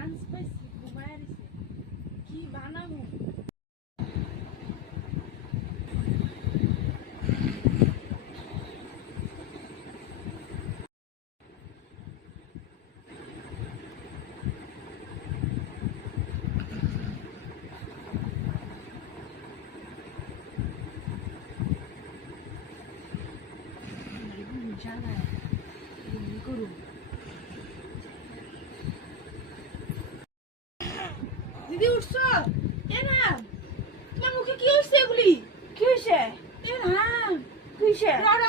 Chance পাইছি ঘুমায় দিছে কি বানাবো জানায় কি করব দিদি উঠছো এ না তোমার মুখে কি হইছে এগুলি কি হয়েছে? এ না কি হয়েছে? রাড়া